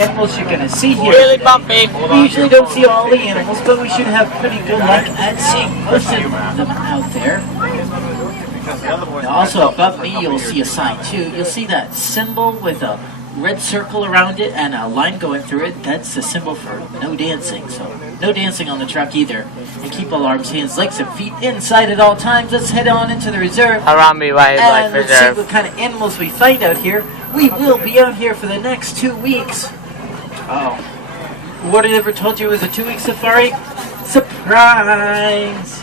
animals you're gonna see here. Really bumpy. We usually don't see all the animals, but we should have pretty good luck at seeing most of them out there. Now also above me, you'll see a sign too. You'll see that symbol with a red circle around it and a line going through it. That's a symbol for no dancing, so no dancing on the truck either. And keep all arms, hands, legs, and feet inside at all times. Let's head on into the reserve. Harambe Wildlife Reserve. Let's see what kind of animals we find out here. We will be out here for the next 2 weeks. Oh. What I never told you it was a 2-week safari? Surprise!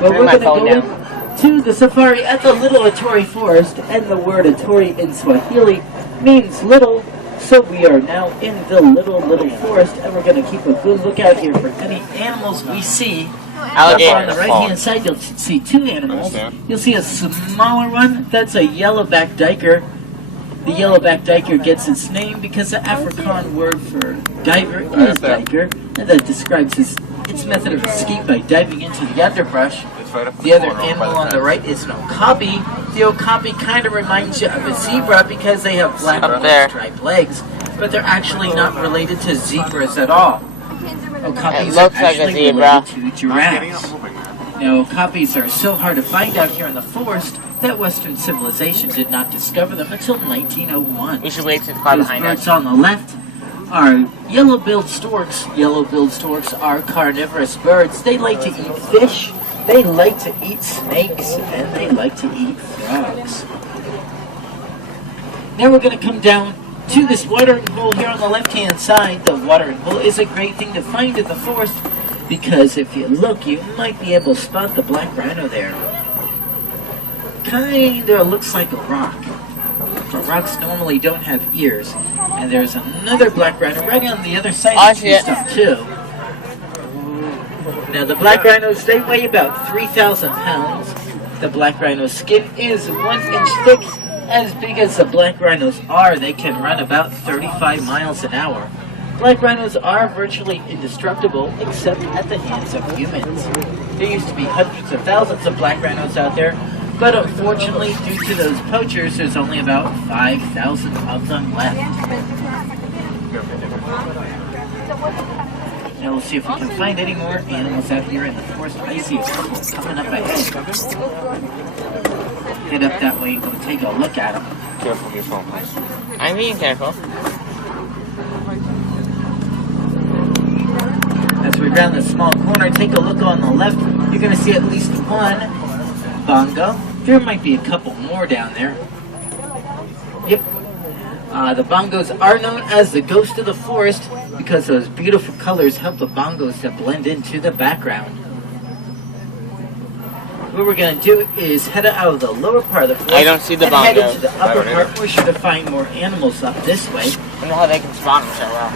Well, we're going to go to the safari at the Little Atori Forest, and the word Atori in Swahili means little, so we are now in the little forest, and we're going to keep a good lookout here for any animals we see. Alligator. On the right-hand side, you'll see 2 animals. You'll see a smaller one. That's a yellowback diker. The yellowback diker gets its name because the Afrikaans word for diver is diker, and that describes its method of escape by diving into the underbrush. The other animal on the right is an okapi. The okapi kind of reminds you of a zebra because they have black and white striped legs, but they're actually not related to zebras at all. Okapis are actually related to giraffes. Now, okapis are so hard to find out here in the forest that Western civilization did not discover them until 1901. We should wait to the car behind us. Birds on the left are yellow-billed storks. Yellow-billed storks are carnivorous birds. They like to eat fish, they like to eat snakes, and they like to eat frogs. Now we're going to come down to this watering hole here on the left-hand side. The watering hole is a great thing to find in the forest because if you look, you might be able to spot the black rhino there. Kinda looks like a rock. But rocks normally don't have ears. And there's another black rhino right on the other side of the stuff too. Now the black rhinos, they weigh about 3,000 pounds. The black rhino's skin is 1 inch thick. As big as the black rhinos are, they can run about 35 miles an hour. Black rhinos are virtually indestructible except at the hands of humans. There used to be hundreds of thousands of black rhinos out there, but unfortunately, due to those poachers, there's only about 5,000 of them left. Now we'll see if we can find any more animals out here in the forest. I see a couple coming up ahead. Head up that way and go take a look at them. Careful with your phone, please. I'm being careful. As we round this small corner, take a look on the left. You're going to see at least one bongo. There might be a couple more down there. Yep. The bongos are known as the ghost of the forest because those beautiful colors help the bongos to blend into the background. What we're going to do is head out of the lower part of the forest. I don't see the and head bongos. into the upper part. We're sure to find more animals up this way. I don't know how they can spawn them so well.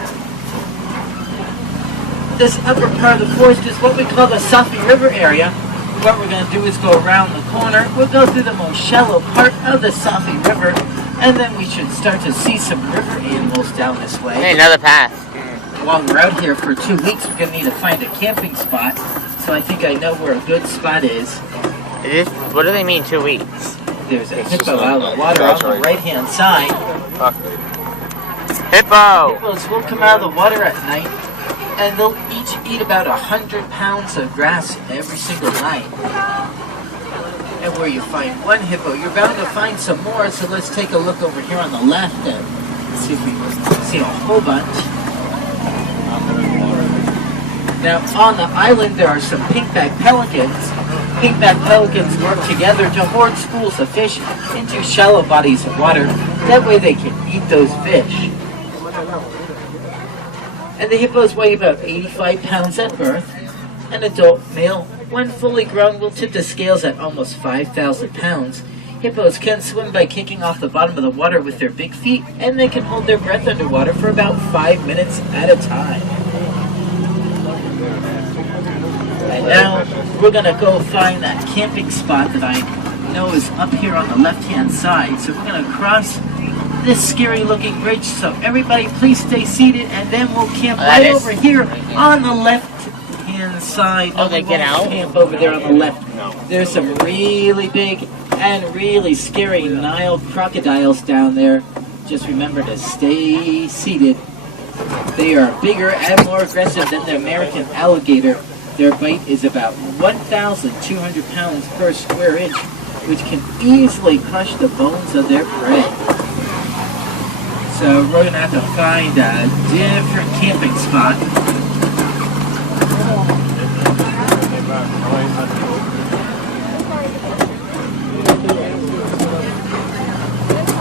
This upper part of the forest is what we call the Safi River area. What we're going to do is go around the corner. We'll go through the most shallow part of the Safi River, and then we should start to see some river animals down this way. Hey, another path. While we're out here for 2 weeks, we're going to need to find a camping spot. So I think I know where a good spot is. What do they mean, 2 weeks? There's a hippo out of the water on the right-hand side. Hippo! Hippos will come out of the water at night, and they'll each eat about 100 pounds of grass every single night. And where you find one hippo, you're bound to find some more, so let's take a look over here on the left and see if we can see a whole bunch. Now, on the island, there are some pinkback pelicans. Pinkback pelicans work together to hoard schools of fish into shallow bodies of water. That way they can eat those fish. And the hippos weigh about 85 pounds at birth. An adult male, when fully grown, will tip the scales at almost 5,000 pounds. Hippos can swim by kicking off the bottom of the water with their big feet, and they can hold their breath underwater for about 5 minutes at a time. And now, we're going to go find that camping spot that I know is up here on the left-hand side. So we're going to cross this scary-looking bridge. So everybody please stay seated, and then we'll camp right over here on the left-hand side. Oh, they get out? Camp over there on the left. There's some really big and really scary Nile crocodiles down there. Just remember to stay seated. They are bigger and more aggressive than the American alligator. Their bite is about 1,200 pounds per square inch, which can easily crush the bones of their prey. So we're going to have to find a different camping spot.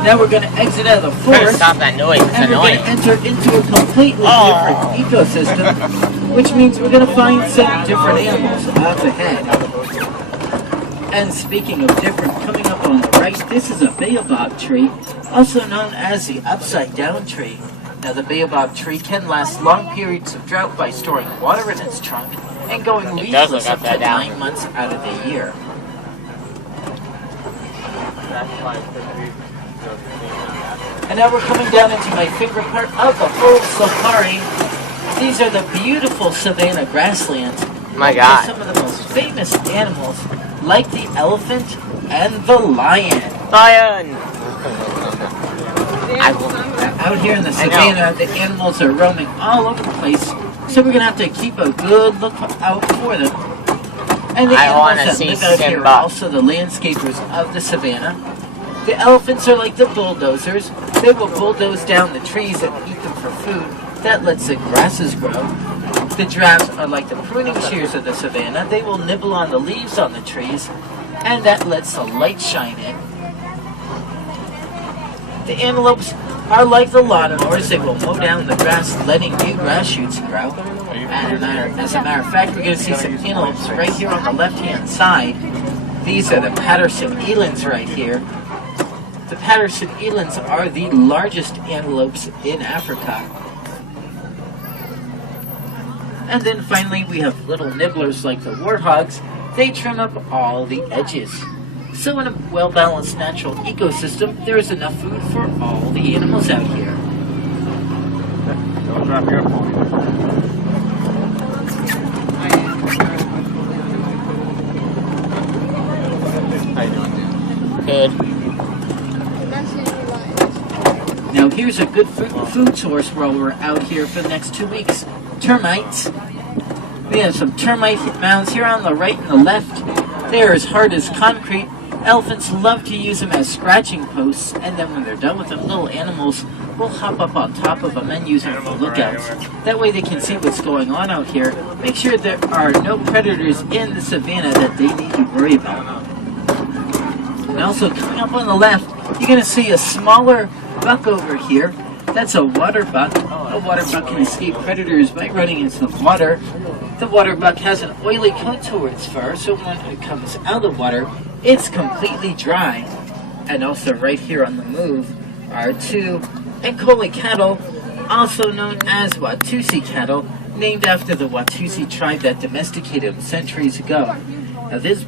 Now we're going to exit out of the Try to forest. stop that noise. It's And we're going annoying. to enter into a completely different ecosystem, which means we're going to find some different animals up ahead. And speaking of different, coming up on the right, this is a baobab tree, also known as the upside down tree. Now the baobab tree can last long periods of drought by storing water in its trunk and going It does leafless look up to upside down. 9 months out of the year. And now we're coming down into my favorite part of the whole safari. These are the beautiful savanna grasslands. My With God. some of the most famous animals, like the elephant and the lion. Lion! Out here in the savannah, the animals are roaming all over the place, so we're going to have to keep a good look out for them. And the I wanna animals that see live out here Simba. are also the landscapers of the savannah. The elephants are like the bulldozers. They will bulldoze down the trees and eat them for food. That lets the grasses grow. The giraffes are like the pruning shears of the savannah. They will nibble on the leaves on the trees, and that lets the light shine in. The antelopes are like the lawnmowers. They will mow down the grass, letting new grass shoots grow. And as a matter of fact, we're going to see some antelopes right here on the left-hand side. These are the Patterson elands right here. The Patterson elands are the largest antelopes in Africa. And then finally, we have little nibblers like the warthogs. They trim up all the edges. So in a well-balanced natural ecosystem, there is enough food for all the animals out here. Don't drop your phone. How you doing? Good. Now here's a good food source while we're out here for the next 2 weeks. Termites. We have some termite mounds here on the right and the left. They're as hard as concrete. Elephants love to use them as scratching posts, and then when they're done with them, little animals will hop up on top of them and use them for lookouts. That way they can see what's going on out here. Make sure there are no predators in the savannah that they need to worry about. And also coming up on the left, you're going to see a smaller buck over here. That's a water buck. A water buck can escape predators by running into the water. The water buck has an oily coat to its fur, so when it comes out of the water, it's completely dry. And also right here on the move are two Ankole cattle, also known as Watusi cattle, named after the Watusi tribe that domesticated them centuries ago. Now those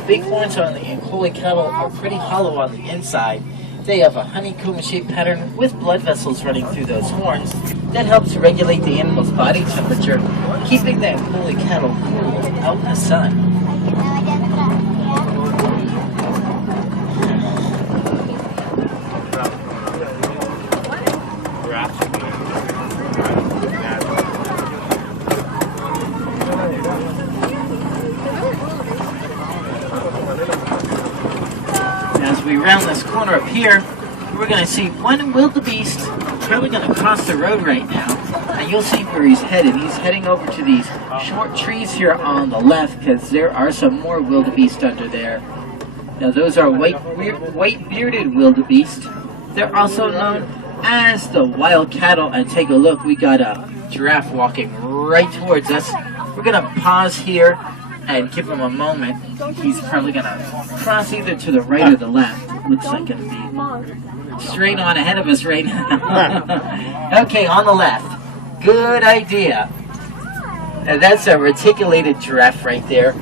big horns on the Ankole cattle are pretty hollow on the inside. They have a honeycomb-shaped pattern with blood vessels running through those horns that helps regulate the animal's body temperature, keeping the Ankole cattle cool out in the sun. As we round this corner up here, we're going to see one wildebeest probably going to cross the road right now. And you'll see where he's headed. He's heading over to these short trees here on the left because there are some more wildebeest under there. Now those are white-bearded wildebeest. They're also known as the wild cattle. And take a look, we got a giraffe walking right towards us. We're going to pause here and give him a moment. He's probably going to cross either to the right or the left. Looks like going to be straight on ahead of us right now. Okay, on the left. Good idea. Now that's a reticulated giraffe right there.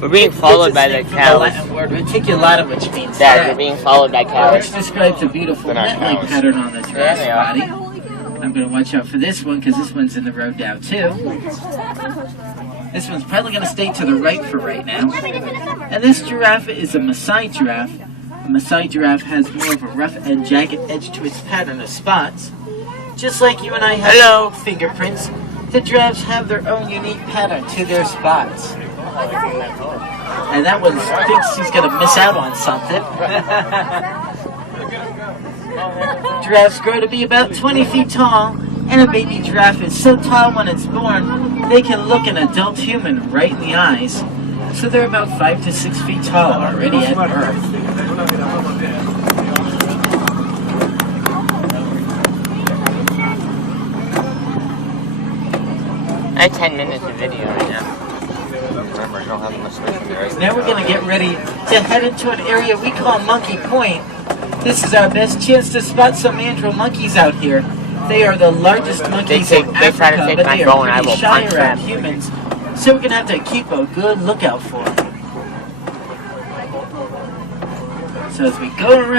We're being followed by the It's a cows. Latin word reticulatum, which means Dad, that, we're being followed by which cows. describes a beautiful They're not net-like cows. pattern on the giraffe's they are. body. I'm going to watch out for this one because this one's in the road now too. This one's probably going to stay to the right for right now. And this giraffe is a Maasai giraffe. A Maasai giraffe has more of a rough and jagged edge to its pattern of spots. Just like you and I have Hello. fingerprints, the giraffes have their own unique pattern to their spots. And that one thinks he's going to miss out on something. Giraffes grow to be about 20 feet tall, and a baby giraffe is so tall when it's born, they can look an adult human right in the eyes. So they're about 5 to 6 feet tall already at birth. I have 10 minutes of video right now. Remember, you don't have much space in there. Now we're going to get ready to head into an area we call Monkey Point. This is our best chance to spot some mandrill monkeys out here. They are the largest monkeys in they try to Africa, take but my they phone, are I pretty will shy punch around them. humans. So we're going to have to keep a good lookout for them. So as we go around